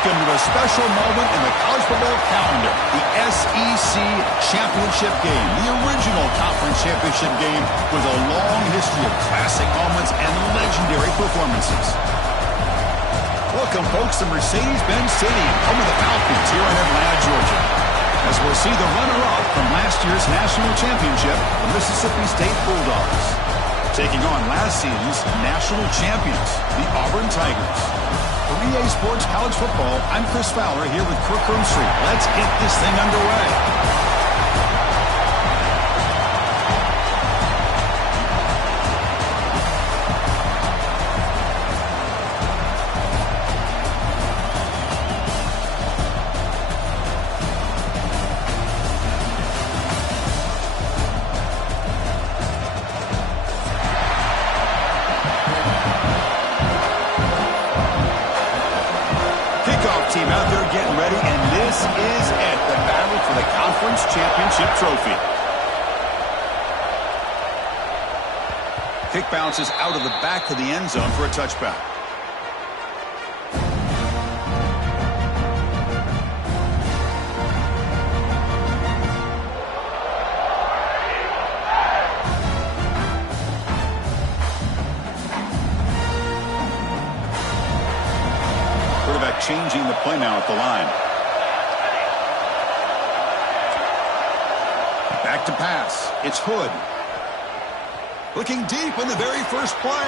Welcome to a special moment in the college football calendar, the SEC Championship Game, the original conference championship game with a long history of classic moments and legendary performances. Welcome, folks, to Mercedes-Benz Stadium, home of the Falcons here in Atlanta, Georgia, as we'll see the runner-up from last year's national championship, the Mississippi State Bulldogs, taking on last season's national champions, the Auburn Tigers. For EA Sports College Football, I'm Chris Fowler here with Kirk Street. Let's get this thing underway. Team out there getting ready, and this is it, the battle for the conference championship trophy. Kick bounces out of the back of the end zone for a touchback. Changing the play now at the line. Back to pass. It's Hood. Looking deep in the very first play.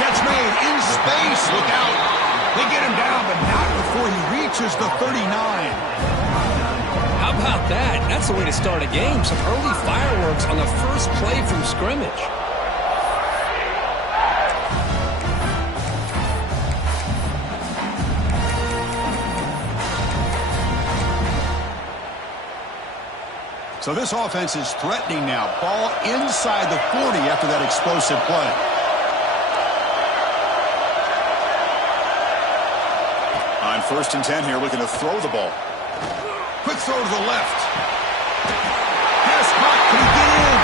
Catch made in space. Look out. They get him down, but not before he reaches the 39. How about that? That's the way to start a game. Some early fireworks on the first play from scrimmage. So this offense is threatening now. Ball inside the 40 after that explosive play. On 1st and 10 here, looking to throw the ball. Quick throw to the left. Pass caught. Can he get in?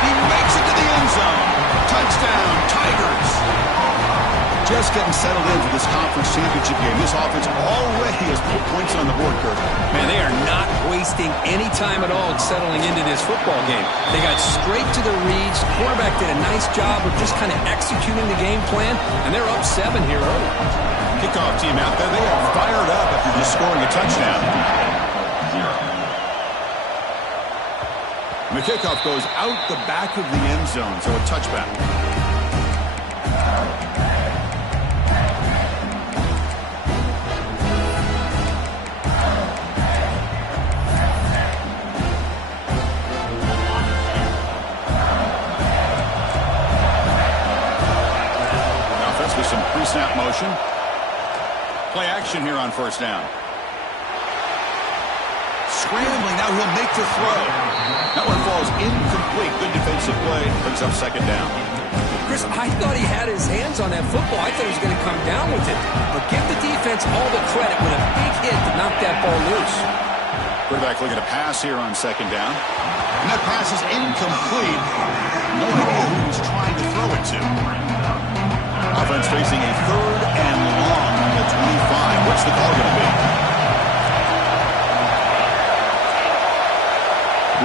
He makes it to the end zone. Touchdown, Tigers. Just getting settled in for this conference championship game. This offense already has put points on the board, Kirk. Man, they are not wasting any time at all settling into this football game. They got straight to the reads. The quarterback did a nice job of just kind of executing the game plan, and they're up 7 here early. Kickoff team out there. They are fired up after just scoring a touchdown. And the kickoff goes out the back of the end zone, so a touchback. Some pre-snap motion. Play action here on 1st down. Scrambling, now he'll make the throw. That one falls incomplete. Good defensive play. Brings up 2nd down. Chris, I thought he had his hands on that football. I thought he was going to come down with it. But give the defense all the credit with a big hit to knock that ball loose. Quarterback looking to pass here on 2nd down. And that pass is incomplete. No idea who he's trying to throw it to. Offense facing a 3rd and long on the 25. What's the call going to be?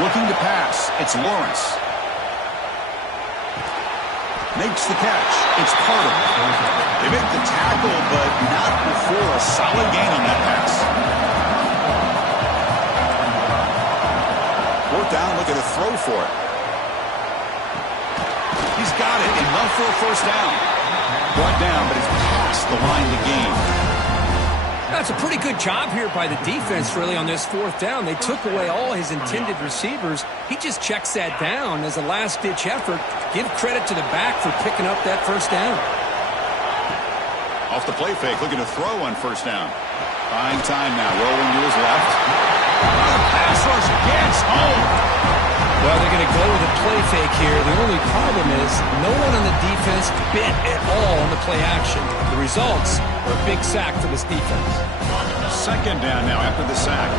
Looking to pass. It's Lawrence. Makes the catch. It's part of it. They make the tackle, but not before a solid gain on that pass. 4th down, looking to throw for it. He's got it. Enough for a 1st down. Brought down, but it's past the line to gain. That's a pretty good job here by the defense, really, on this 4th down. They took away all his intended receivers. He just checks that down as a last-ditch effort. Give credit to the back for picking up that 1st down. Off the play fake, looking to throw on 1st down. Buying time now, rolling to his left. The pass rush gets home. Well, they're going to go with a play fake here. The only problem is no one on the defense bit at all on the play action. The results are a big sack for this defense. 2nd down now after the sack.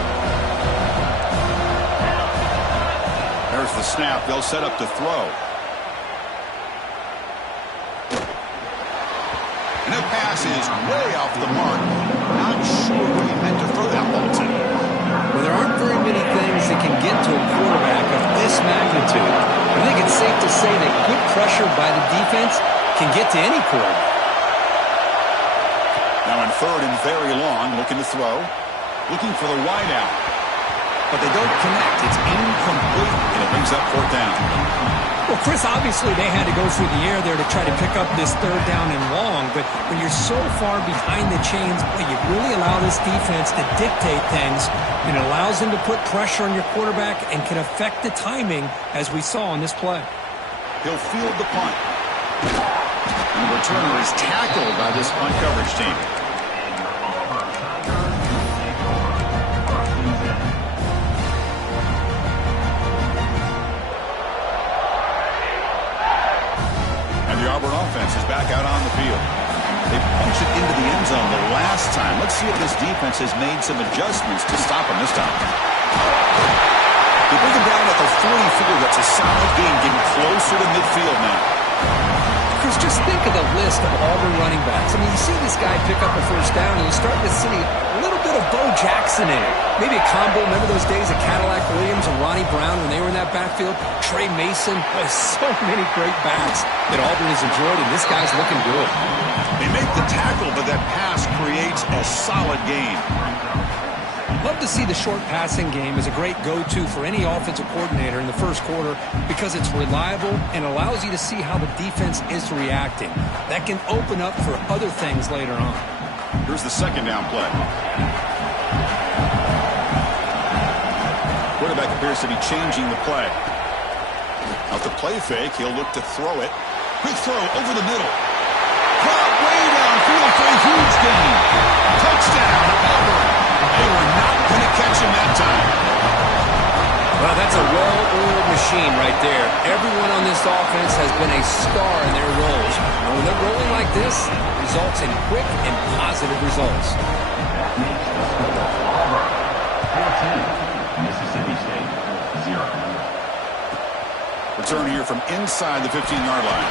There's the snap. They'll set up to throw. And a pass This is way off the mark. Not sure who he meant to throw that ball to. Well, there aren't very many things that can get to a quarterback of this magnitude. I think it's safe to say that good pressure by the defense can get to any quarterback. Now in third and very long, looking to throw. Looking for the wide out. But they don't connect. It's incomplete, and it brings up fourth down. Well, Chris, obviously they had to go through the air there to try to pick up this third down and long, but when you're so far behind the chains, boy, you really allow this defense to dictate things, and it allows them to put pressure on your quarterback and can affect the timing, as we saw on this play. He'll field the punt. And the returner is tackled by this punt coverage team. The Auburn offense is back out on the field. They punched it into the end zone the last time. Let's see if this defense has made some adjustments to stop them this time. They bring him down at the 44. That's a solid gain, getting closer to midfield now. Chris, just think of the list of Auburn running backs. I mean, you see this guy pick up a first down, and you start to see a little bit of Bo Jackson in it. Maybe a combo. Remember those days of Cadillac Williams and Ronnie Brown when they were in that backfield? Trey Mason. Boy, so many great backs that Auburn has enjoyed, and this guy's looking good. They make the tackle, but that pass creates a solid gain. Love to see the short passing game as a great go-to for any offensive coordinator in the first quarter because it's reliable and allows you to see how the defense is reacting. That can open up for other things later on. Here's the second down play. Quarterback appears to be changing the play. Out the play fake, he'll look to throw it. Quick throw over the middle. Caught way downfield for a huge gain. Touchdown, Auburn. They were not going to catch him that time. Well, that's a well-oiled machine right there. Everyone on this offense has been a star in their roles. And when they're rolling like this, it results in quick and positive results. Mississippi State, 0. Return here from inside the 15-yard line.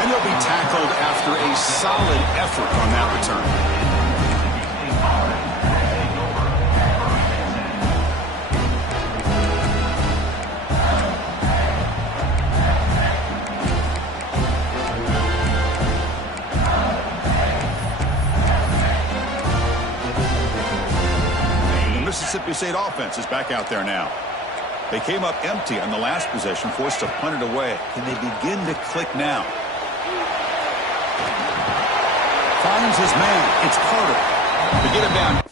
And he'll be tackled after a solid effort on that return. Mississippi State offense is back out there now. They came up empty on the last possession, forced to punt it away. Can they begin to click now? Finds his man. It's Carter. To get him down.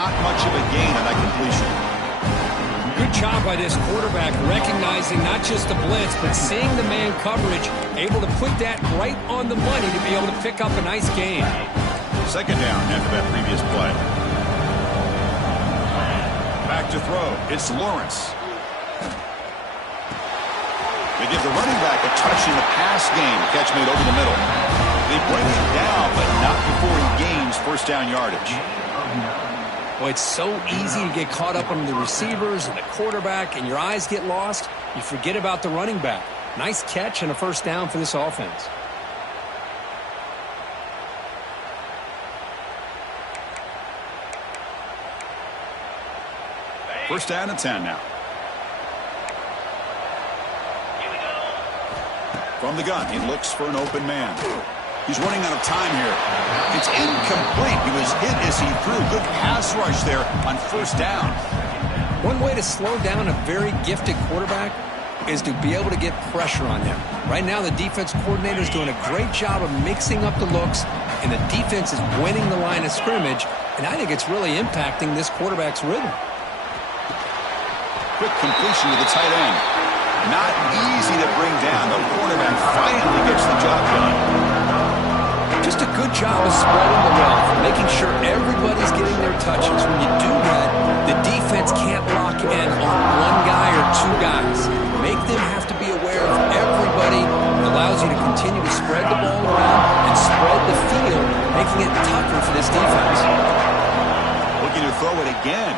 Not much of a gain on that completion. Good job by this quarterback recognizing not just the blitz, but seeing the man coverage, able to put that right on the money to be able to pick up a nice gain. Second down after that previous play. Back to throw. It's Lawrence. They give the running back a touch in the pass game. Catch made over the middle. They bring him down, but not before he gains first down yardage. Well, it's so easy to get caught up on the receivers and the quarterback, and your eyes get lost. You forget about the running back. Nice catch and a first down for this offense. First down and 10 now. From the gun, he looks for an open man. He's running out of time here. It's incomplete. He was hit as he threw. Good pass rush there on first down. One way to slow down a very gifted quarterback is to be able to get pressure on him. Right now, the defense coordinator is doing a great job of mixing up the looks, and the defense is winning the line of scrimmage, and I think it's really impacting this quarterback's rhythm. Quick completion to the tight end. Not easy to bring down. The quarterback finally gets the job done. Just a good good job of spreading the wealth, making sure everybody's getting their touches. When you do that, the defense can't lock in on one guy or two guys. Make them have to be aware of everybody. It allows you to continue to spread the ball around and spread the field, making it tougher for this defense. Looking to throw it again.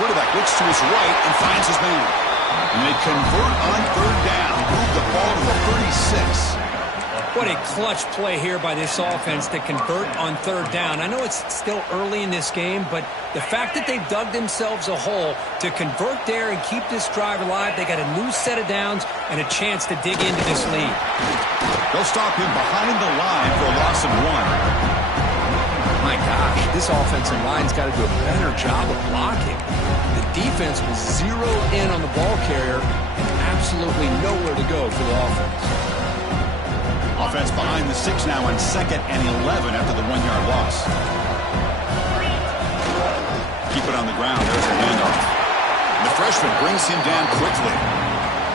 Quarterback looks to his right and finds his man. And they convert on third down. Move the ball to the 36. What a clutch play here by this offense to convert on third down. I know it's still early in this game, but the fact that they've dug themselves a hole to convert there and keep this drive alive, they got a new set of downs and a chance to dig into this lead. They'll stop him behind the line for a loss of 1. My gosh, this offensive line's got to do a better job of blocking. The defense was zeroed in on the ball carrier and absolutely nowhere to go for the offense. Offense behind the 6 now on 2nd and 11 after the 1-yard loss. Keep it on the ground. There's a handoff. And the freshman brings him down quickly.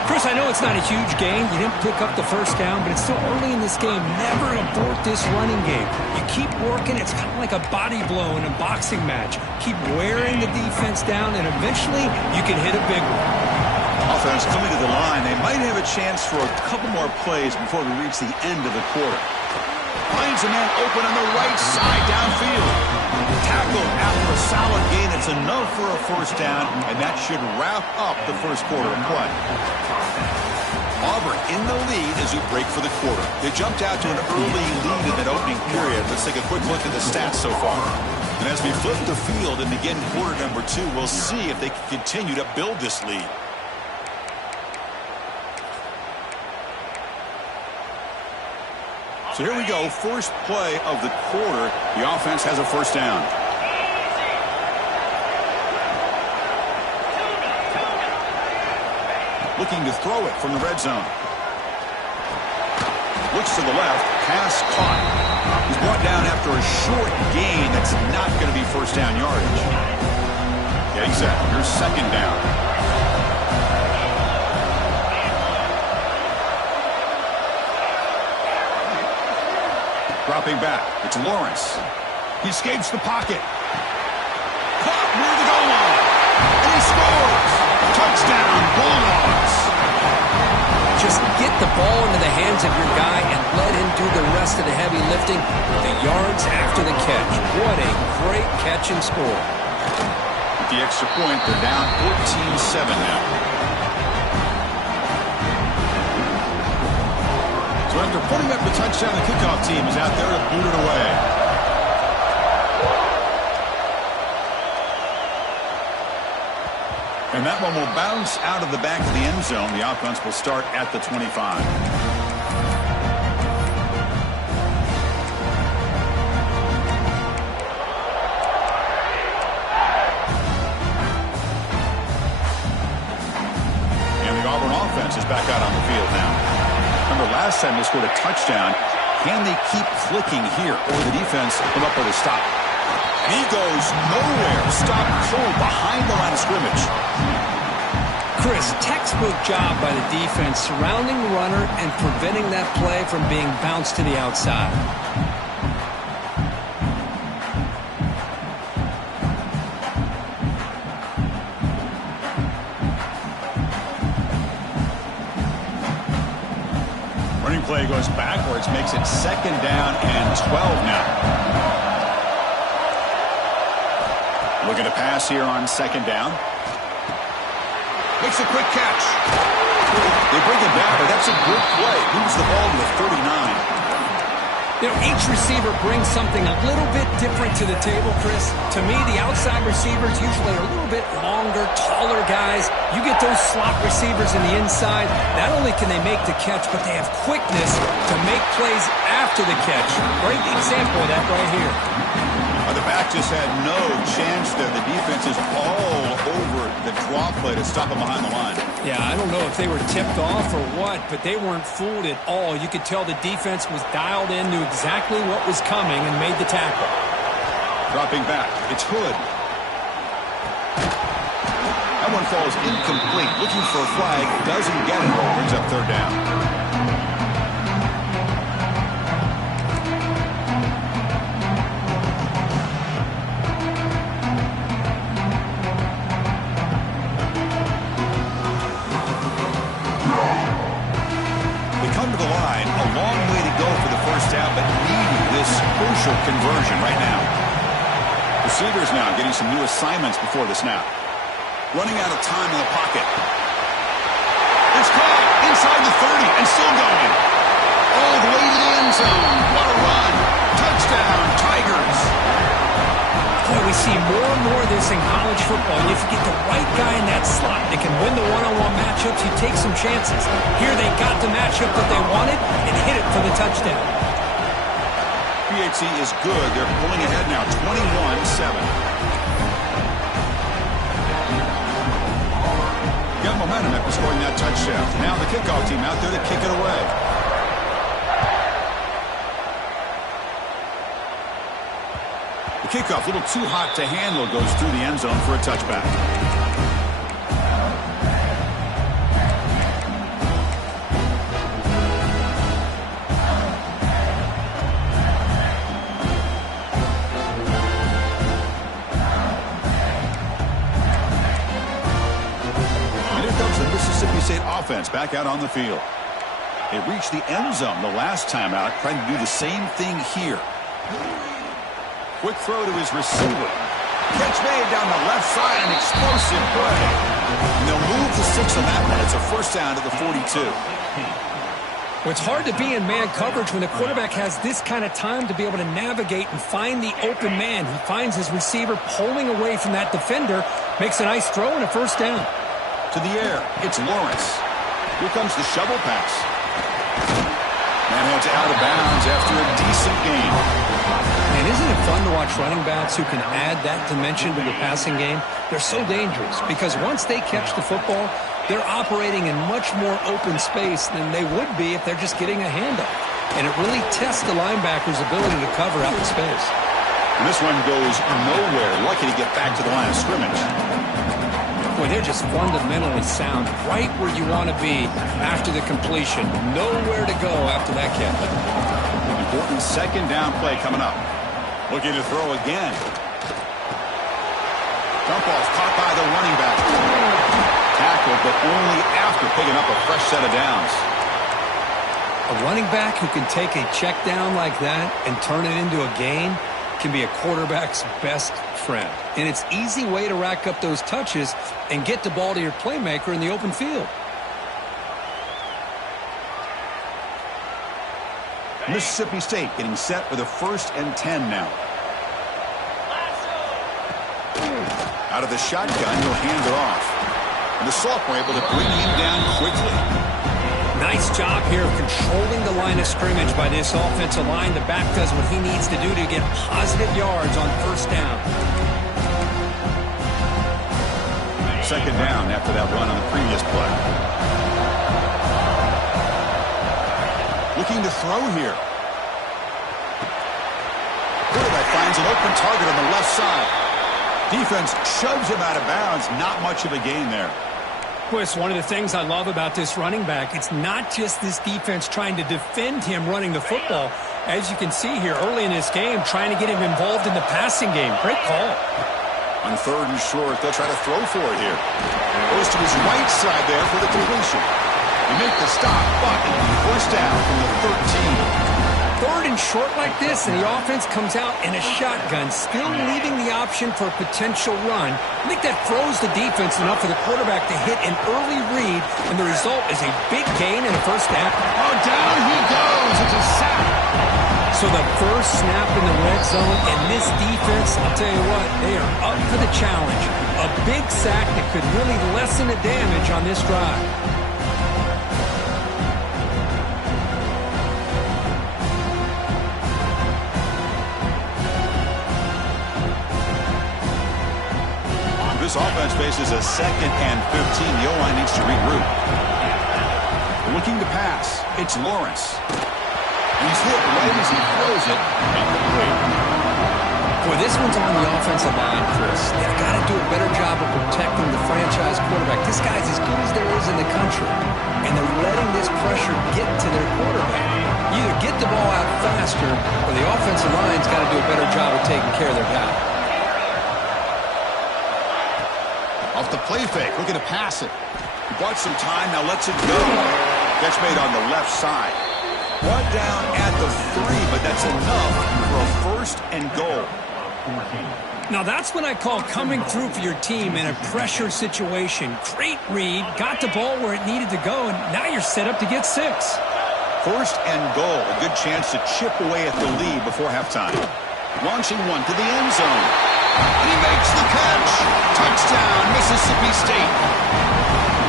Chris, I know it's not a huge gain. You didn't pick up the first down, but it's still early in this game. Never abort this running game. You keep working. It's kind of like a body blow in a boxing match. Keep wearing the defense down, and eventually you can hit a big one. Offense coming to the line. They might have a chance for a couple more plays before we reach the end of the quarter. Finds a man open on the right side downfield. Tackled after a solid gain. It's enough for a first down, and that should wrap up the first quarter of play. Auburn in the lead as we break for the quarter. They jumped out to an early lead in that opening period. Let's take a quick look at the stats so far. And as we flip the field and begin quarter number 2, we'll see if they can continue to build this lead. So here we go, first play of the quarter. The offense has a first down. Looking to throw it from the red zone. Looks to the left, pass caught. He's brought down after a short gain. That's not going to be first down yardage. Yeah, exactly. Here's second down. Dropping back. It's Lawrence. He escapes the pocket. Caught near the goal line. And he scores. Touchdown, Bulldogs. Just get the ball into the hands of your guy and let him do the rest of the heavy lifting with the yards after the catch. What a great catch and score. With the extra point, they're down 14-7 now. So after putting up the touchdown, the kickoff team is out there to boot it away. And that one will bounce out of the back of the end zone. The offense will start at the 25. And the Auburn offense is back out on the field now. Remember, last time they scored a touchdown. Can they keep clicking here, or the defense come up with a stop? And he goes nowhere. Stop cold behind the line of scrimmage. Chris, textbook job by the defense surrounding the runner and preventing that play from being bounced to the outside. Play goes backwards, makes it second down and 12 now. Looking to pass here on second down. Makes a quick catch. They bring it back, but that's a good play. Moves the ball to the 39. You know, each receiver brings something a little bit different to the table, Chris. To me, the outside receivers usually are a little bit longer, taller guys. You get those slot receivers in the inside. Not only can they make the catch, but they have quickness to make plays after the catch. Great example of that right here. The back just had no chance there. The defense is all over the draw play to stop him behind the line. Yeah, I don't know if they were tipped off or what, but they weren't fooled at all. You could tell the defense was dialed in, knew exactly what was coming, and made the tackle. Dropping back, it's Hood. That one falls incomplete. Looking for a flag, doesn't get it. Brings up third down. first half, but needing this crucial conversion right now. Receivers now getting some new assignments before the snap. Running out of time in the pocket. It's caught inside the 30 and still going. All the way to the end zone. What a run. Touchdown, Tigers. Boy, we see more and more of this in college football. And if you get the right guy in that slot that can win the one-on-one matchups, you take some chances. Here they got the matchup that they wanted and hit it for the touchdown. PHC is good. They're pulling ahead now, 21-7. Got momentum after scoring that touchdown. Now the kickoff team out there to kick it away. The kickoff, a little too hot to handle, goes through the end zone for a touchback. Offense back out on the field. They reached the end zone the last time out, trying to do the same thing here. Quick throw to his receiver. Catch made down the left side, an explosive play. And they'll move the 6 on that one. It's a first down to the 42. Well, it's hard to be in man coverage when the quarterback has this kind of time to be able to navigate and find the open man. He finds his receiver pulling away from that defender, makes a nice throw and a first down. To the air, it's Lawrence. Here comes the shovel pass. And heads out of bounds after a decent gain. And isn't it fun to watch running backs who can add that dimension to the passing game? They're so dangerous because once they catch the football, they're operating in much more open space than they would be if they're just getting a handoff. And it really tests the linebacker's ability to cover out the space. And this one goes nowhere. Lucky to get back to the line of scrimmage. Boy, they're just fundamentally sound, right where you want to be after the completion. Nowhere to go after that catch. Important second down play coming up. Looking to throw again. Dump ball's caught by the running back. Tackled, but only after picking up a fresh set of downs. A running back who can take a check down like that and turn it into a gain can be a quarterback's best friend. And it's an easy way to rack up those touches and get the ball to your playmaker in the open field. Mississippi State getting set for the 1st and 10 now. Out of the shotgun, he'll hand it off. And the sophomore able to bring him down quickly. Nice job here of controlling the line of scrimmage by this offensive line. The back does what he needs to do to get positive yards on first down. Second down after that run on the previous play. Looking to throw here. Quarterback finds an open target on the left side. Defense shoves him out of bounds. Not much of a gain there. Well, it's one of the things I love about this running back. It's not just this defense trying to defend him running the football. As you can see here early in this game, trying to get him involved in the passing game. Great call. On 3rd and short, they'll try to throw for it here. Goes to his right side there for the completion. They make the stop, but first down from the 13. 3rd and short like this, and the offense comes out in a shotgun, still leaving the option for a potential run. I think that throws the defense enough for the quarterback to hit an early read, and the result is a big gain and a first down. Oh, down he goes. It's a sack. So the first snap in the red zone, and this defense, I'll tell you what, they are up for the challenge. A big sack that could really lessen the damage on this drive. This offense faces a 2nd and 15. The O-line needs to regroup. Looking to pass. It's Lawrence. And he's hit right as he throws it. Incomplete. Boy, this one's on the offensive line, Chris. They've got to do a better job of protecting the franchise quarterback. This guy's as good as there is in the country. And they're letting this pressure get to their quarterback. You either get the ball out faster, or the offensive line's got to do a better job of taking care of their guy. Off the play fake, looking to pass it. He bought some time, now lets it go. Catch made on the left side. One down at the 3, but that's enough for a first and goal. Now that's what I call coming through for your team in a pressure situation. Great read, got the ball where it needed to go, and now you're set up to get 6. First and goal, a good chance to chip away at the lead before halftime. Launching one to the end zone. And he makes the catch. Touchdown, Mississippi State.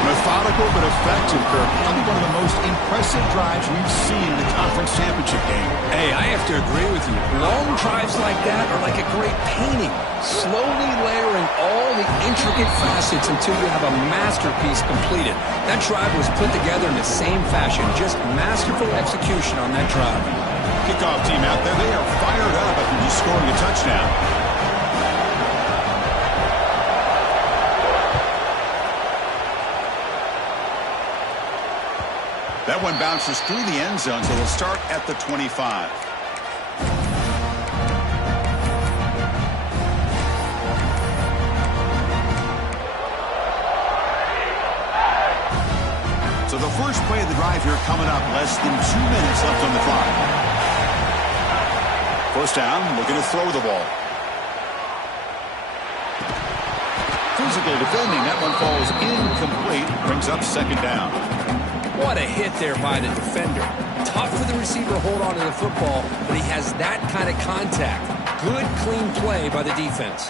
Methodical but effective, Kirk. Probably one of the most impressive drives we've seen in the conference championship game. Hey, I have to agree with you. Long drives like that are like a great painting. Slowly layering all the intricate facets until you have a masterpiece completed. That drive was put together in the same fashion. Just masterful execution on that drive. Kickoff team out there, they are fired up after just scoring a touchdown. That one bounces through the end zone, so they'll start at the 25. So the first play of the drive here coming up, less than 2 minutes left on the clock. First down, looking to throw the ball. Physical defending, that one falls incomplete, brings up second down. What a hit there by the defender. Tough for the receiver to hold on to the football, but he has that kind of contact. Good, clean play by the defense.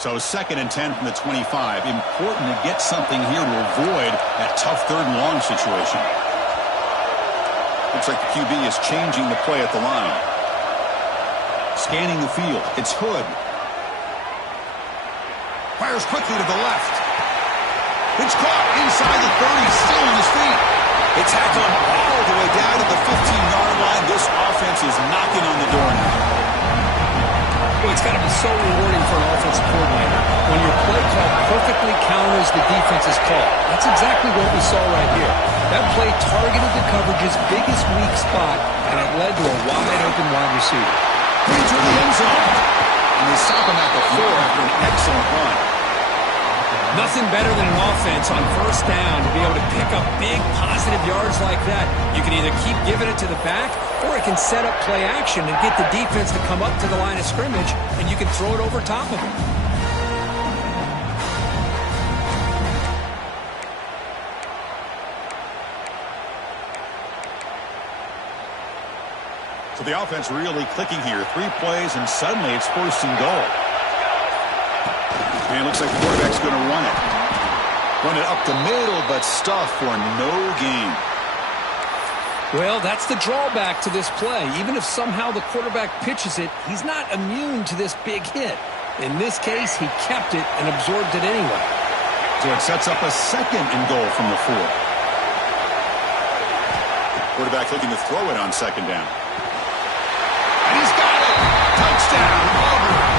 So 2nd and 10 from the 25. Important to get something here to avoid that tough 3rd and long situation. Looks like the QB is changing the play at the line. Scanning the field. It's Hood. Fires quickly to the left. It's caught inside the 30, still on his feet. It's hacked on all the way down to the 15-yard line. This offense is knocking on the door now. Well, it's got to be so rewarding for an offensive coordinator when your play call perfectly counters the defense's call. That's exactly what we saw right here. That play targeted the coverage's biggest weak spot, and it led to a wide-open wide receiver. Into the end zone. And they stop him at the 4 after an excellent run. Nothing better than an offense on first down to be able to pick up big positive yards like that. You can either keep giving it to the back, or it can set up play action and get the defense to come up to the line of scrimmage, and you can throw it over top of them. So the offense really clicking here. 3 plays, and suddenly it's 1st and goal. And it looks like the quarterback's going to run it. Run it up the middle, but stuff for no gain. Well, that's the drawback to this play. Even if somehow the quarterback pitches it, he's not immune to this big hit. In this case, he kept it and absorbed it anyway. So it sets up a 2nd and goal from the 4. Quarterback looking to throw it on 2nd down. And he's got it! Touchdown, Auburn!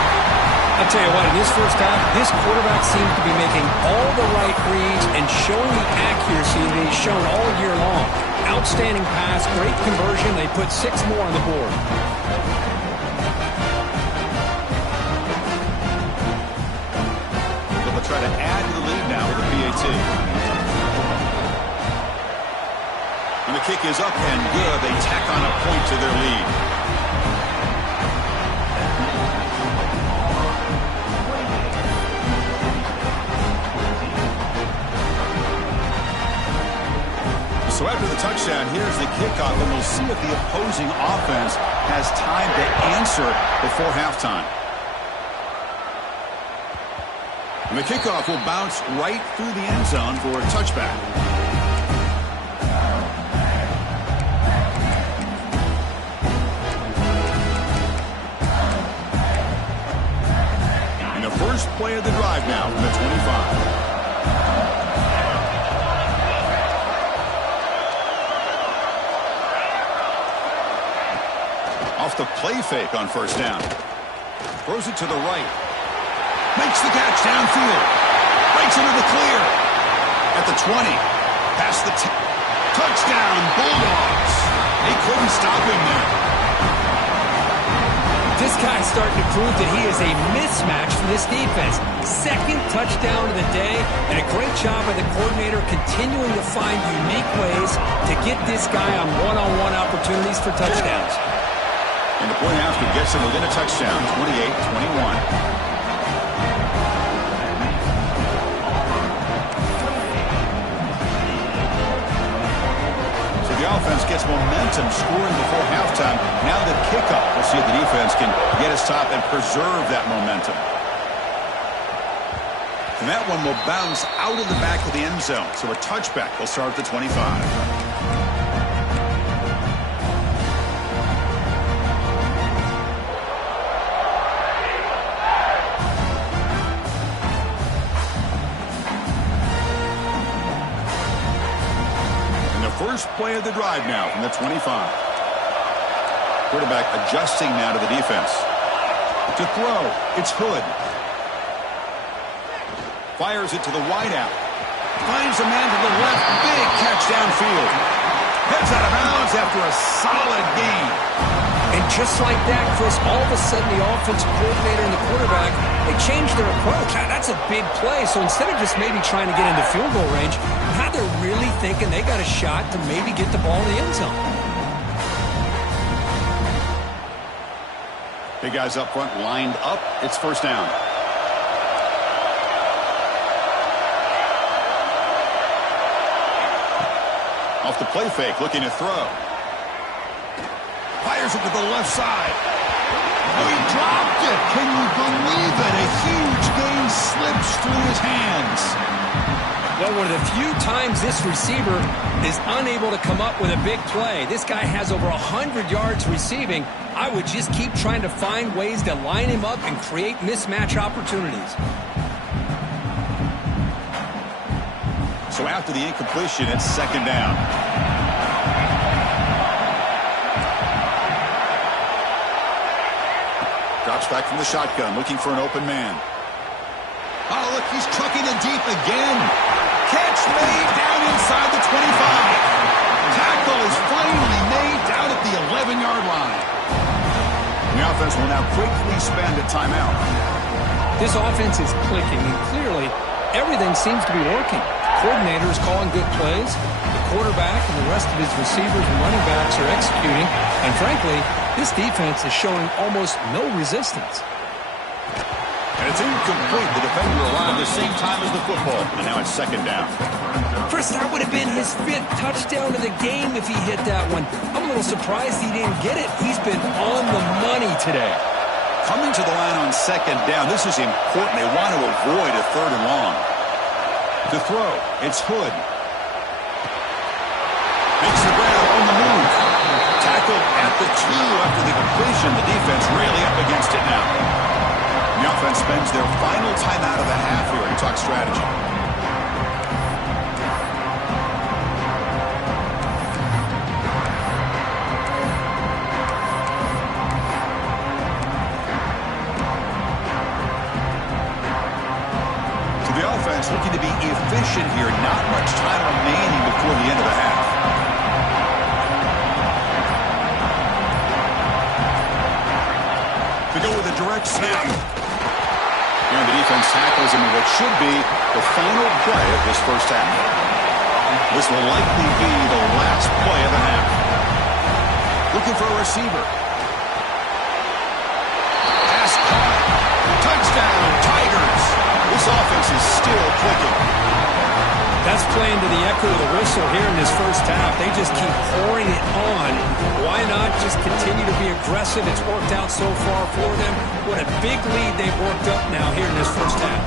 I'll tell you what, in this first half, this quarterback seems to be making all the right reads and showing the accuracy that he's shown all year long. Outstanding pass, great conversion. They put 6 more on the board. So they'll try to add to the lead now with the PAT. And the kick is up and good. They tack on a point to their lead. So after the touchdown, here's the kickoff, and we'll see if the opposing offense has time to answer before halftime. And the kickoff will bounce right through the end zone for a touchback. And the first play of the drive now from the 25. Off the play fake on first down. Throws it to the right. Makes the catch downfield. Breaks into the clear. At the 20. Past the 10. Touchdown, Bulldogs. They couldn't stop him there. This guy's starting to prove that he is a mismatch for this defense. Second touchdown of the day, and a great job by the coordinator continuing to find unique ways to get this guy on one-on-one opportunities for touchdowns. And the point after gets him within a touchdown, 28-21. The offense gets momentum scoring before halftime. Now the kickoff. We'll see if the defense can get a stop and preserve that momentum. And that one will bounce out of the back of the end zone. So a touchback will start at the 25. First play of the drive now from the 25. Quarterback adjusting now to the defense. To throw, it's Hood. Fires it to the wideout. Finds a man to the left. Big catch downfield. Heads out of bounds after a solid gain. And just like that, Chris, all of a sudden the offensive coordinator and the quarterback, they changed their approach. That's a big play. So instead of just maybe trying to get into field goal range, now they're really thinking they got a shot to maybe get the ball in the end zone. Big guys up front lined up. It's first down. Off the play fake, looking to throw. Fires it to the left side. Oh, he dropped it. Can you believe it? A huge gain slips through his hands. Well, one of the few times this receiver is unable to come up with a big play. This guy has over 100 yards receiving. I would just keep trying to find ways to line him up and create mismatch opportunities. So after the incompletion, it's second down. Drops back from the shotgun, looking for an open man. Oh, look, he's trucking it deep again. Catch made down inside the 25. Tackle is finally made down at the 11-yard line. The offense will now quickly spend a timeout. This offense is clicking, and clearly everything seems to be working. The coordinator is calling good plays. The quarterback and the rest of his receivers and running backs are executing. And frankly, this defense is showing almost no resistance. And it's incomplete. The defender arrived at the same time as the football. And now it's second down. Chris, that would have been his 5th touchdown of the game if he hit that one. I'm a little surprised he didn't get it. He's been on the money today. Coming to the line on second down, this is important. They want to avoid a third and long. To throw, it's Hood. Makes the grab on the move. Tackled at the 2 after the completion. The defense really up against it now. The offense spends their final timeout of the half here and talk strategy. So the offense looking to be efficient here. Not much time remaining before the end of the half. To go with a direct snap. And the defense tackles him in what should be the final play of this first half. This will likely be the last play of the half. Looking for a receiver. Pass caught. Touchdown, Tigers. This offense is still clicking. That's playing to the echo of the whistle here in this first half. They just keep pouring it on. Why not just continue to be aggressive? It's worked out so far for them. What a big lead they've worked up now here in this first half.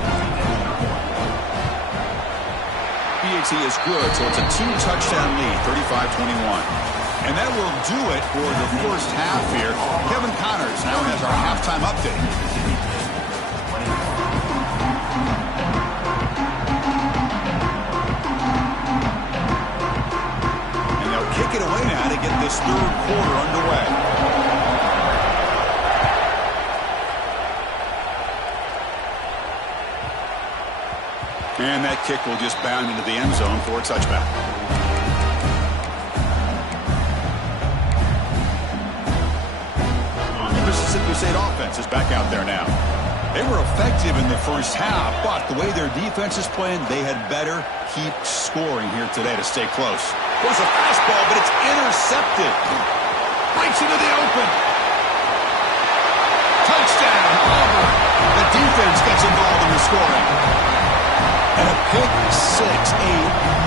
BAT is good, so it's a 2-touchdown lead, 35-21. And that will do it for the first half here. Kevin Connors now has our halftime update. Kick it away now to get this third quarter underway. And that kick will just bound into the end zone for a touchback. The Mississippi Mississippi State offense is back out there now. They were effective in the first half, but the way their defense is playing, they had better keep scoring here today to stay close. There's a fastball, but it's intercepted. Breaks into the open. Touchdown, Auburn. The defense gets involved in the scoring. And a pick six, a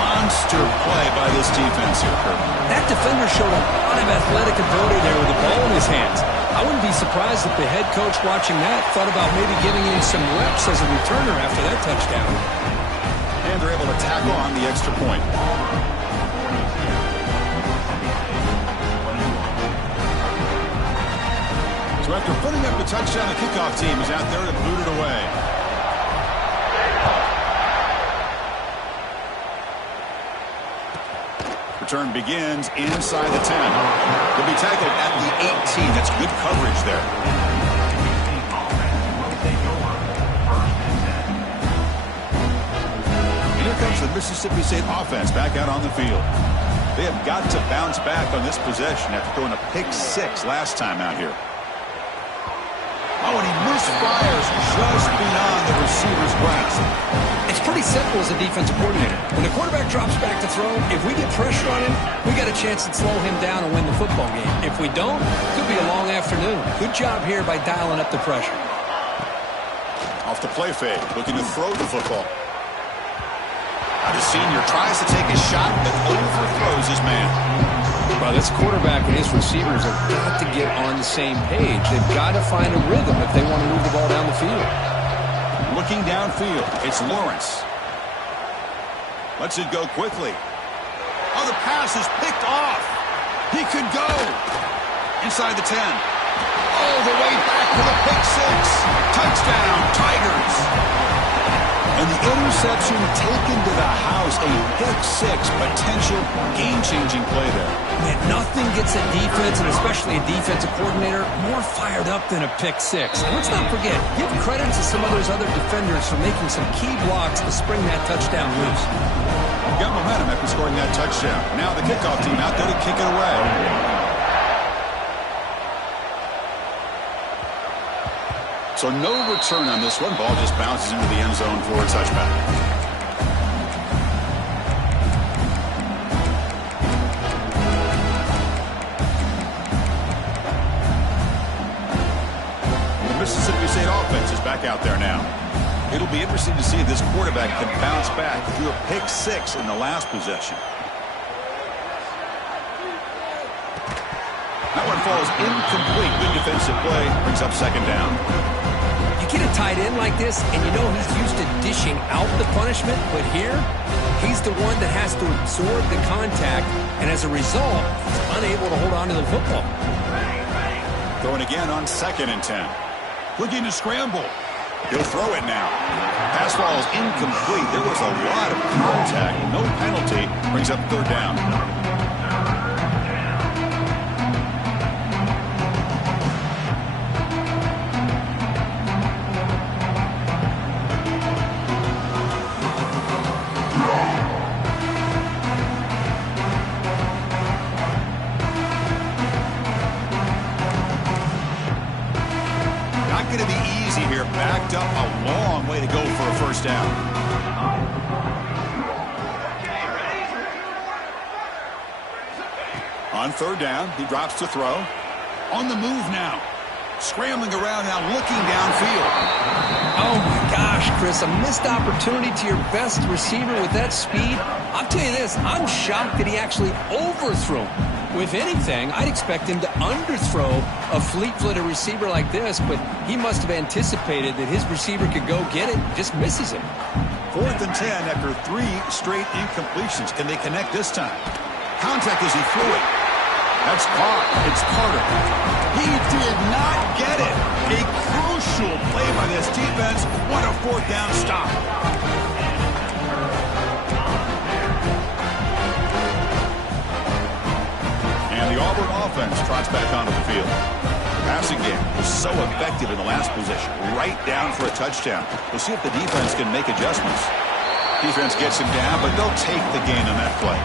monster play by this defense here, Kirk. That defender showed a lot of athletic ability there with the ball in his hands. I wouldn't be surprised if the head coach watching that thought about maybe giving him some reps as a returner after that touchdown. And they're able to tackle on the extra point. So after putting up the touchdown, the kickoff team is out there to boot it away. Return begins inside the 10. He'll be tackled at the 18. That's good coverage there. Here comes the Mississippi State offense back out on the field. They have got to bounce back on this possession after throwing a pick six last time out here. Oh, and he misfires just beyond the receiver's grasp. It's pretty simple as a defensive coordinator. When the quarterback drops back to throw, if we get pressure on him, we got a chance to slow him down and win the football game. If we don't, it could be a long afternoon. Good job here by dialing up the pressure. Off the play fake, looking to throw the football. Now the senior tries to take a shot that overthrows his man. Well, this quarterback and his receivers have got to get on the same page. They've got to find a rhythm if they want to move the ball down the field. Looking downfield, it's Lawrence. Lets it go quickly. Oh, the pass is picked off. He could go. Inside the 10. All the way back to the pick six. Touchdown, Tigers. And the interception taken to the house. A pick six, potential game-changing play there. Man, nothing gets a defense, and especially a defensive coordinator, more fired up than a pick six. And let's not forget, give credit to some of those other defenders for making some key blocks to spring that touchdown loose. Got momentum after scoring that touchdown. Now the kickoff team out there to kick it away. So no return on this one. Ball just bounces into the end zone for a touchback. The Mississippi State offense is back out there now. It'll be interesting to see if this quarterback can bounce back through a pick six in the last possession. That one falls incomplete. Good defensive play. Brings up second down. You get a tight end like this, and you know he's used to dishing out the punishment, but here, he's the one that has to absorb the contact, and as a result, he's unable to hold on to the football. Throwing again on 2nd and 10. Looking to scramble. He'll throw it now. Pass ball is incomplete. There was a lot of contact. No penalty. Brings up third down. Going to be easy here. Backed up a long way to go for a first down. On third down, he drops to throw. On the move now. Scrambling around now, looking downfield. Oh my gosh, Chris, a missed opportunity to your best receiver with that speed. I'll tell you this, I'm shocked that he actually overthrew him. With anything, I'd expect him to underthrow a fleet-footed receiver like this, but he must have anticipated that his receiver could go get it and just misses him. 4th and 10 after 3 straight incompletions. Can they connect this time? Contact as he threw it. That's caught. It's Carter. He did not get it. A crucial play by this defense. What a 4th down stop. And the Auburn offense trots back onto the field. The passing game was so effective in the last possession. Right down for a touchdown. We'll see if the defense can make adjustments. Defense gets him down, but they'll take the gain on that play.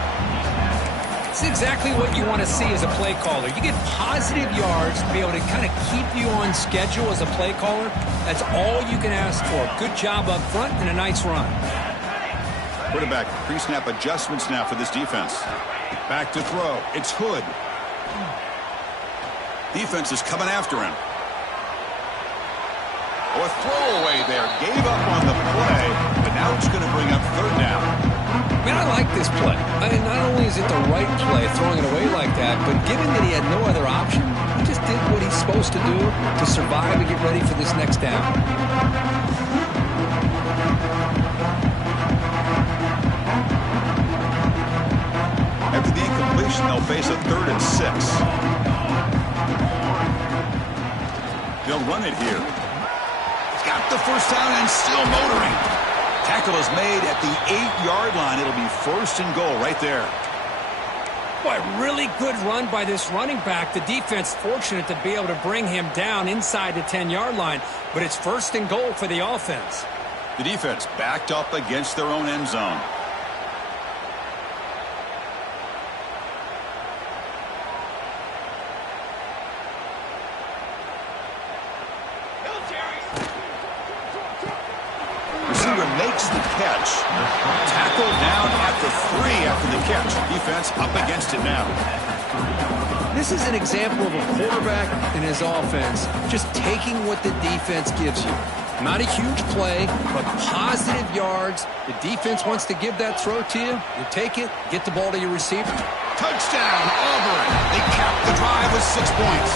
This is exactly what you want to see as a play caller. You get positive yards to be able to kind of keep you on schedule as a play caller. That's all you can ask for. Good job up front and a nice run. Quarterback pre-snap adjustments now for this defense. Back to throw. It's Hood. Defense is coming after him. Oh, a throwaway there. Gave up on the play, but now it's going to bring up third down. Man, I like this play. I mean, not only is it the right play, throwing it away like that, but given that he had no other option, he just did what he's supposed to do to survive and get ready for this next down. After the incompletion, they'll face a 3rd and 6. They'll run it here. He's got the first down and still motoring. Tackle is made at the 8-yard line. It'll be 1st and goal right there. Boy, really good run by this running back. The defense fortunate to be able to bring him down inside the 10-yard line, but it's 1st and goal for the offense. The defense backed up against their own end zone. Makes the catch. Tackle down at the 3 after the catch. Defense up against it now. This is an example of a quarterback and his offense just taking what the defense gives you. Not a huge play, but positive yards. The defense wants to give that throw to you. You take it, get the ball to your receiver. Touchdown, Auburn. They capped the drive with 6 points.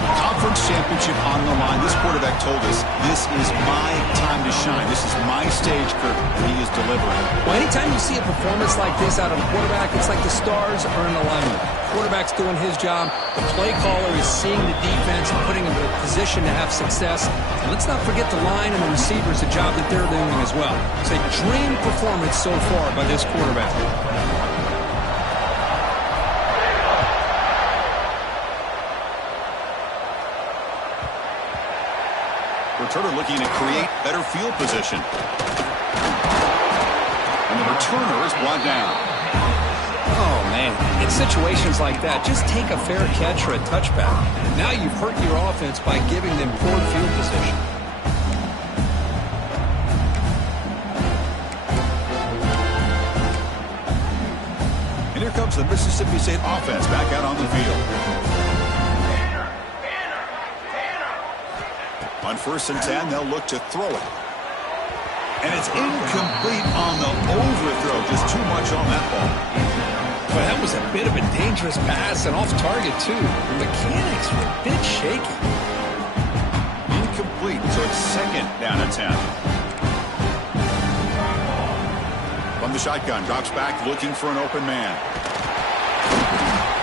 Conference championship on the line. This quarterback told us, this is my time to shine. This is my stage, Kirk, and he is delivering. Well, anytime you see a performance like this out of a quarterback, it's like the stars are in alignment. Quarterback's doing his job. The play caller is seeing the defense and putting him in a position to have success. And let's not forget the line and the receivers, the job that they're doing as well. It's a dream performance so far by this quarterback. Returner looking to create better field position. And the returner is brought down. Oh, man. In situations like that, just take a fair catch or a touchback. Now you've hurt your offense by giving them poor field position. And here comes the Mississippi State offense back out on the field. On 1st and 10, they'll look to throw it. And it's incomplete on the overthrow. Just too much on that ball. Well, that was a bit of a dangerous pass and off target, too. The mechanics were a bit shaky. Incomplete, so it's 2nd down and 10. From the shotgun, drops back, looking for an open man.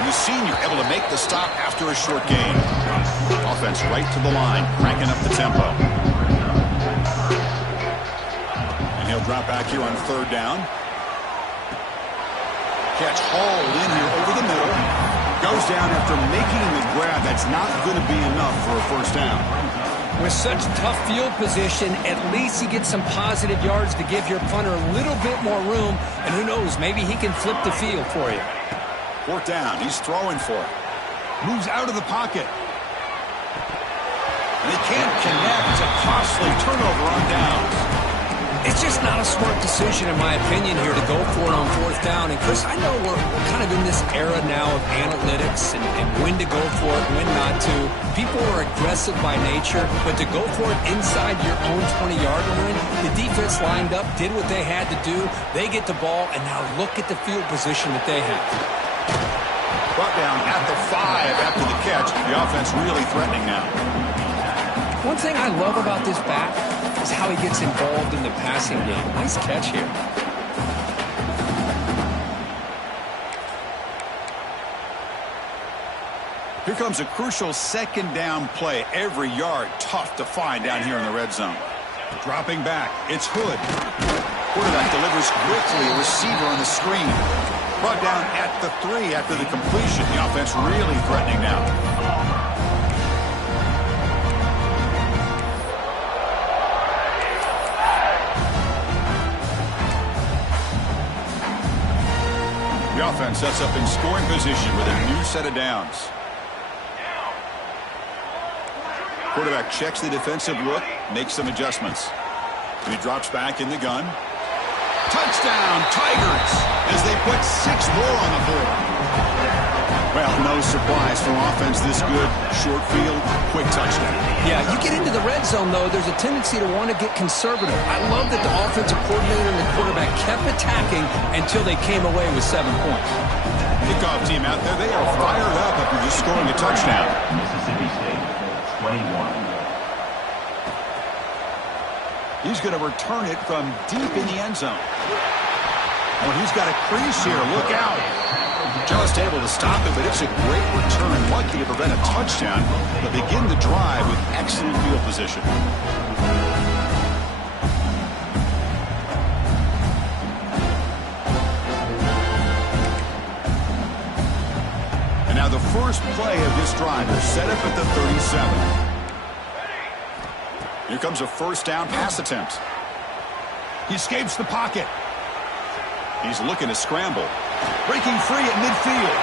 And the senior able to make the stop after a short gain. Offense right to the line, cranking up the tempo. And he'll drop back here on 3rd down. Catch hauled in here over the middle. Goes down after making the grab. That's not going to be enough for a 1st down. With such tough field position, at least he gets some positive yards to give your punter a little bit more room. And who knows, maybe he can flip the field for you. 4th down, he's throwing for it. Moves out of the pocket. And they can't connect. It's a costly turnover on downs. It's just not a smart decision, in my opinion, here to go for it on 4th down. And, Chris, I know we're kind of in this era now of analytics and when to go for it, when not to. People are aggressive by nature, but to go for it inside your own 20-yard line, the defense lined up, did what they had to do. They get the ball, and now look at the field position that they have. Brought down at the 5 after the catch. The offense really threatening now. One thing I love about this back is how he gets involved in the passing game. Nice catch here. Here comes a crucial 2nd down play. Every yard tough to find down here in the red zone. Dropping back, it's Hood. Quarterback delivers quickly, a receiver on the screen. Brought down at the 3 after the completion. The offense really threatening now. offense sets up in scoring position with a new set of downs. Quarterback checks the defensive look, makes some adjustments. And he drops back in the gun. Touchdown, Tigers, as they put 6 more on the board. Well, no surprise from offense this good. Short field, quick touchdown. Yeah, you get into the red zone, though, there's a tendency to want to get conservative. I love that the offensive coordinator and the quarterback kept attacking until they came away with 7 points. Kickoff team out there, they are fired up after just scoring a touchdown. Mississippi State, 21. He's going to return it from deep in the end zone. Oh, he's got a crease here. Look out. Just able to stop it, but it's a great return. Lucky to prevent a touchdown, but begin the drive with excellent field position. And now the first play of this drive is set up at the 37. Here comes a first down pass attempt. He escapes the pocket. He's looking to scramble. Breaking free at midfield.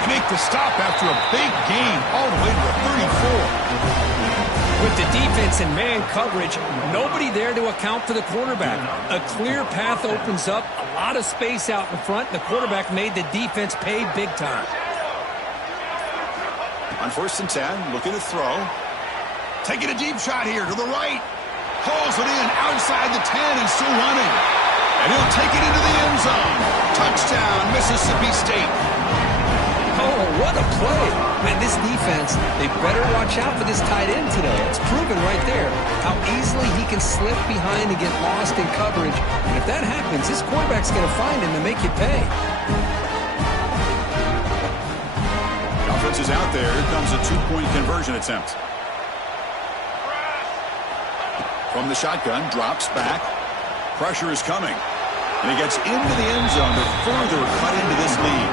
They make the stop after a big gain all the way to the 34. With the defense in man coverage, nobody there to account for the quarterback. A clear path opens up, a lot of space out in front. The quarterback made the defense pay big time. On 1st and 10, looking to throw. Taking a deep shot here to the right. Pulls it in outside the 10 and still running. And he'll take it into the end zone. Touchdown, Mississippi State. Oh, what a play. Man, this defense, they better watch out for this tight end today. It's proven right there how easily he can slip behind and get lost in coverage. And if that happens, this quarterback's going to find him and make you pay. The offense is out there. Here comes a 2-point conversion attempt. From the shotgun, drops back. Pressure is coming. And he gets into the end zone to further cut into this lead.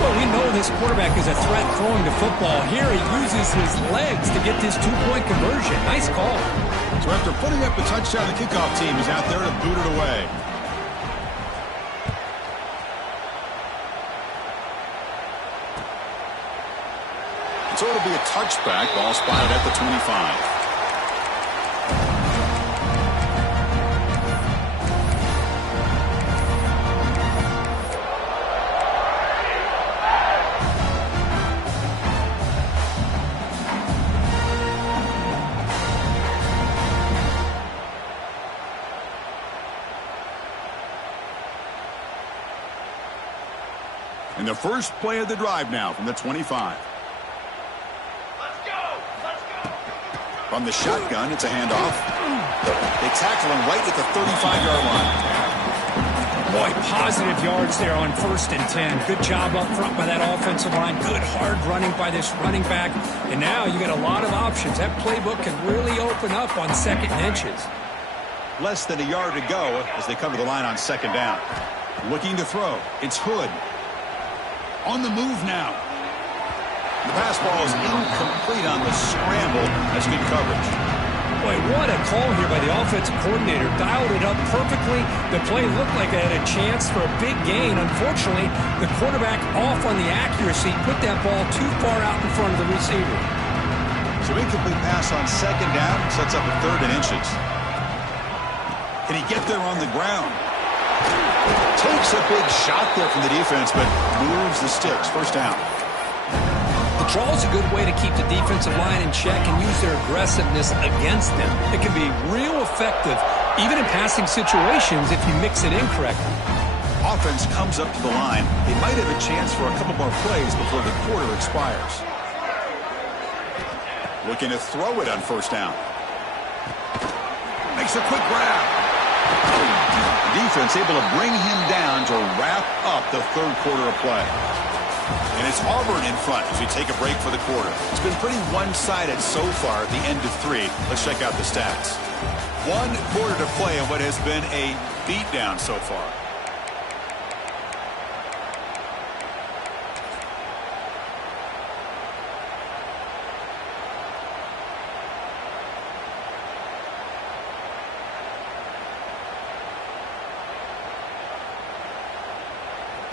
Well, we know this quarterback is a threat throwing the football. Here he uses his legs to get this 2-point conversion. Nice call. So after putting up a touchdown, the kickoff team is out there to boot it away. So it'll be a touchback. Ball spotted at the 25. And the first play of the drive now from the 25. From the shotgun, it's a handoff. They tackle him right at the 35-yard line. Boy, positive yards there on 1st and 10. Good job up front by that offensive line. Good hard running by this running back. And now you got a lot of options. That playbook can really open up on 2nd and inches. Less than a yard to go as they cover the line on 2nd down. Looking to throw. It's Hood. On the move now. The pass ball is incomplete on the scramble. That's good coverage. Boy, what a call here by the offensive coordinator. Dialed it up perfectly. The play looked like it had a chance for a big gain. Unfortunately, the quarterback off on the accuracy, put that ball too far out in front of the receiver. So incomplete pass on 2nd down, sets up a 3rd and inches. Can he get there on the ground? Takes a big shot there from the defense, but moves the sticks. 1st down. The draw is a good way to keep the defensive line in check and use their aggressiveness against them. It can be real effective, even in passing situations, if you mix it in correctly. Offense comes up to the line. They might have a chance for a couple more plays before the quarter expires. Looking to throw it on 1st down. Makes a quick grab. Defense able to bring him down to wrap up the 3rd quarter of play. And it's Auburn in front as we take a break for the quarter. It's been pretty one-sided so far at the end of 3. Let's check out the stats. 1 quarter to play in what has been a beatdown so far.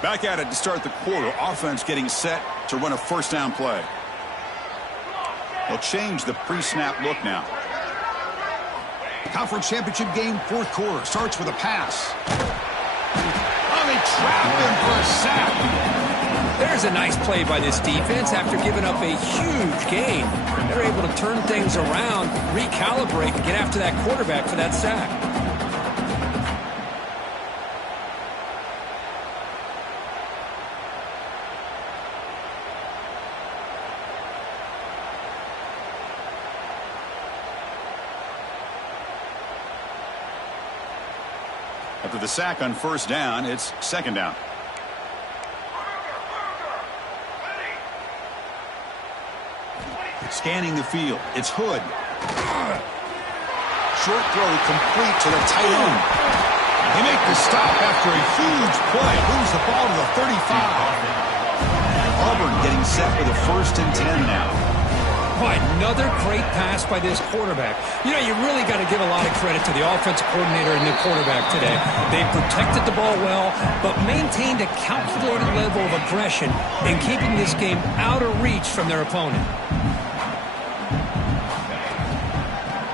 Back at it to start the quarter. Offense getting set to run a first down play. They'll change the pre-snap look now. Conference championship game, fourth quarter. Starts with a pass. Oh, they trap him for a sack. There's a nice play by this defense after giving up a huge gain. They're able to turn things around, recalibrate, and get after that quarterback for that sack. After the sack on first down, it's second down. Scanning the field, it's Hood. Short throw complete to the tight end. They make the stop after a huge play. Moves the ball to the 35. Auburn getting set with a 1st and 10 now. Another great pass by this quarterback. You know, you really got to give a lot of credit to the offensive coordinator and the quarterback today. They protected the ball well, but maintained a calculated level of aggression in keeping this game out of reach from their opponent.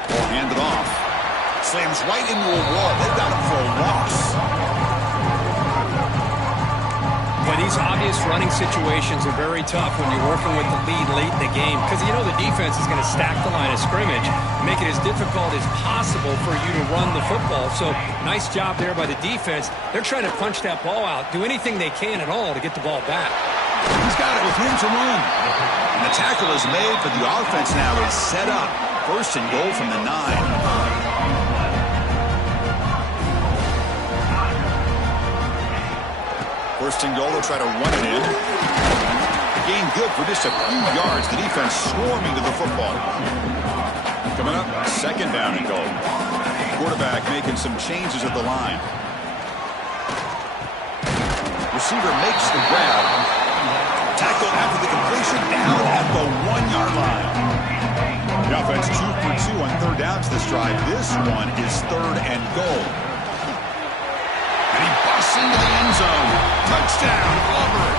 Ball handed off. Slams right into a wall. They've got him for a loss. Well, these obvious running situations are very tough when you're working with the lead late in the game because you know the defense is going to stack the line of scrimmage, make it as difficult as possible for you to run the football. So nice job there by the defense. They're trying to punch that ball out, do anything they can at all to get the ball back. He's got it with room to run. And the tackle is made, but the offense now is set up. 1st and goal from the 9. First and goal, they'll try to run it in. Gain good for just a few yards. The defense swarming to the football. Coming up, second down and goal. Quarterback making some changes at the line. Receiver makes the grab. Tackle after the completion down at the 1-yard line. The offense 2 for 2 on third downs this drive. This one is 3rd and goal. And he busts into the end zone. Touchdown, Auburn.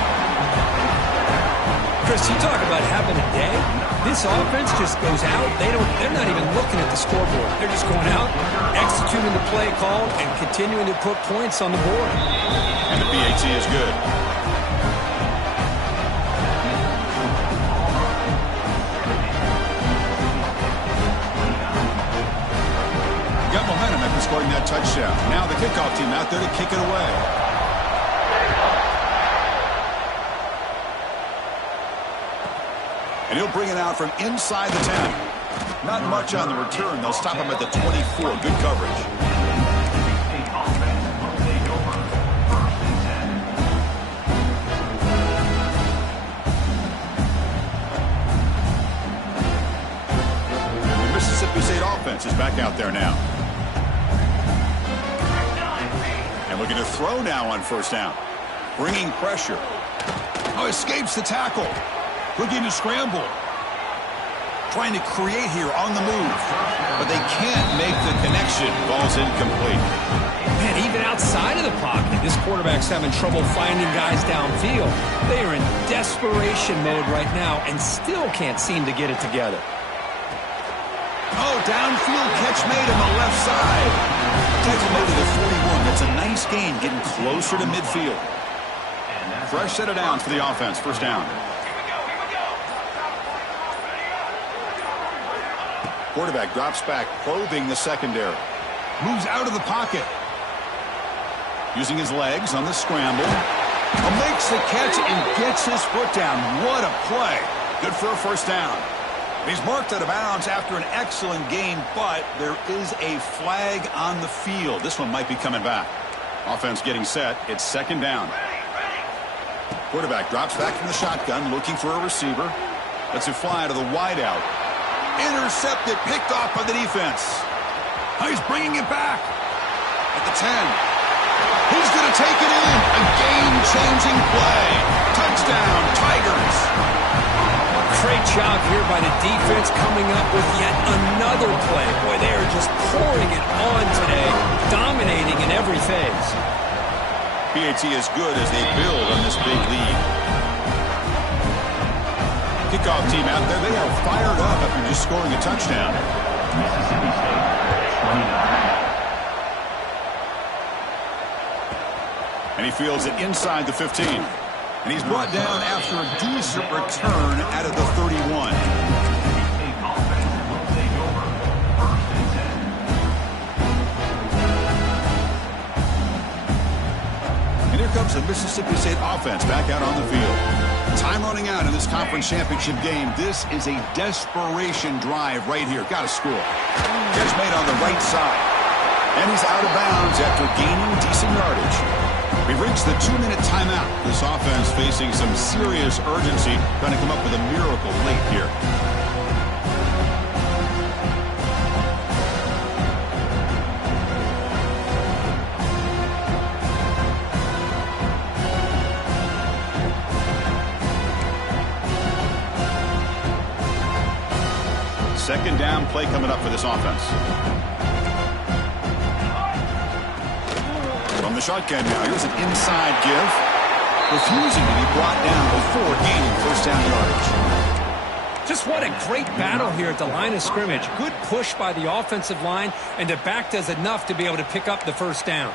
Chris, you talk about having a day. This offense just goes out. They're not even looking at the scoreboard. They're just going out, executing the play call, and continuing to put points on the board. And the PAT is good. Got momentum after scoring that touchdown. Now the kickoff team out there to kick it away. And he'll bring it out from inside the 10. Not much on the return. They'll stop him at the 24. Good coverage. The Mississippi State offense is back out there now. And looking to throw now on first down. Bringing pressure. Oh, escapes the tackle. Looking to scramble. Trying to create here on the move. But they can't make the connection. Ball's incomplete. Man, even outside of the pocket, this quarterback's having trouble finding guys downfield. They are in desperation mode right now and still can't seem to get it together. Oh, downfield catch made on the left side. Takes him over to the 41. That's a nice gain, getting closer to midfield. Fresh set of downs for the offense. First down. Quarterback drops back, probing the secondary. Moves out of the pocket. Using his legs on the scramble. Makes the catch and gets his foot down. What a play. Good for a first down. He's marked out of bounds after an excellent game, but there is a flag on the field. This one might be coming back. Offense getting set. It's second down. Quarterback drops back from the shotgun, looking for a receiver. Lets it fly to the wideout. Intercepted, picked off by the defense. Oh, he's bringing it back at the 10. He's going to take it in. A game-changing play. Touchdown, Tigers. Great job here by the defense coming up with yet another play. Boy, they are just pouring it on today, dominating in every phase. PAT is good as they build on this big lead. Kickoff team out there, they are fired up after just scoring a touchdown. Mississippi State, 29. And he fields it inside the 15. And he's brought down after a decent return out of the 31. And here comes the Mississippi State offense back out on the field. Time running out in this conference championship game. This is a desperation drive right here. Got to score. Catch made on the right side. And he's out of bounds after gaining decent yardage. We've reached the 2-minute timeout. This offense facing some serious urgency, trying to come up with a miracle late here. Second down play coming up for this offense. From the shotgun now, here's an inside give. Refusing to be brought down before gaining first down yardage. Just what a great battle here at the line of scrimmage. Good push by the offensive line, and the back does enough to be able to pick up the first down.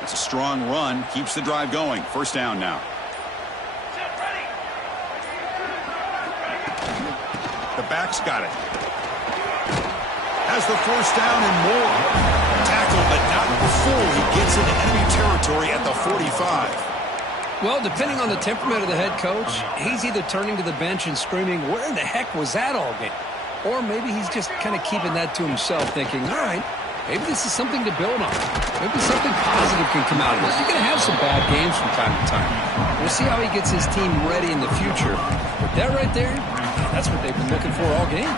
That's a strong run. Keeps the drive going. First down now. The back's got it. Has the first down and more. Tackled, but not before he gets into enemy territory at the 45. Well, depending on the temperament of the head coach, he's either turning to the bench and screaming, where in the heck was that all game? Or maybe he's just kind of keeping that to himself, thinking, all right, maybe this is something to build on. Maybe something positive can come out of this. You're going to have some bad games from time to time. We'll see how he gets his team ready in the future. But that right there, that's what they've been looking for all game.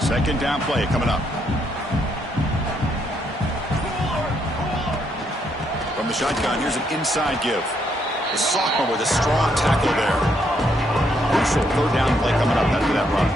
Second down play coming up. From the shotgun, here's an inside give. The sophomore with a strong tackle there. Crucial third down play coming up after that run.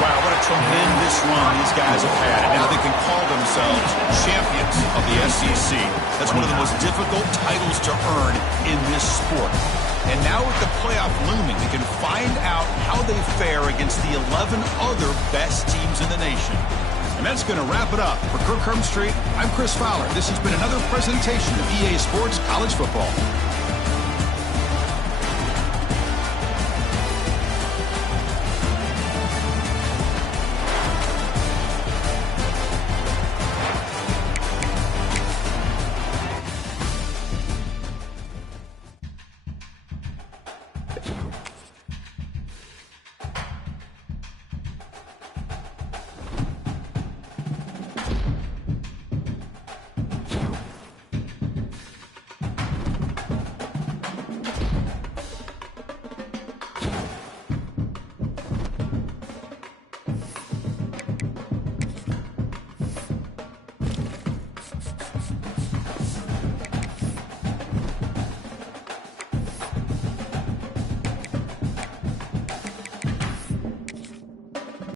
Wow, what a tremendous run these guys have had. And now they can call themselves champions of the SEC. That's one of the most difficult titles to earn in this sport. And now with the playoff looming, we can find out how they fare against the 11 other best teams in the nation. And that's going to wrap it up. For Kirk Hermstreet, I'm Chris Fowler. This has been another presentation of EA Sports College Football.